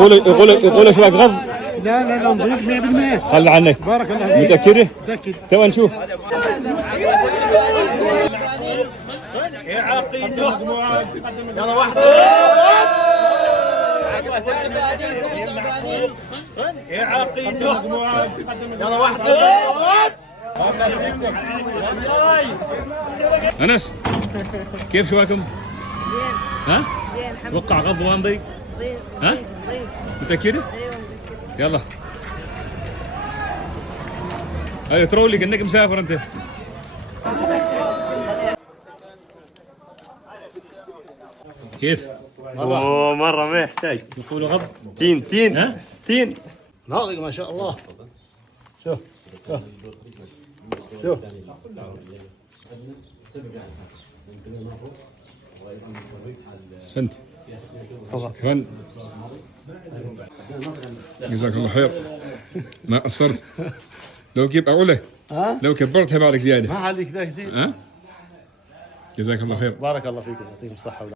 يقول شوية غض. لا لا لا نضيف 100%. خلي عنك. بارك الله فيك. متأكدة؟ متأكد. تبغى نشوف. يلا واحد. يلا واحد. أنس كيف شواكم؟ زين. ها؟ زين حبيبي. توقع غض ما نضيق؟ ضيق. ها؟ ضيق. متأكدة؟ ايوه متأكد. يلا. ايوه ترولي كأنك مسافر أنت. كيف؟ اوه مرة ما يحتاج. يقولوا غض؟ تين ها؟ تين. ناضج ما شاء الله. شوف شوف شوف. سنت. كمان. جزاك الله خير. ما قصرت. لو كيف أقوله؟ لو كبرت هبالك زيادة. ما عليك ذاك زين. ها؟ جزاك الله خير. بارك الله فيكم يعطيكم الصحة.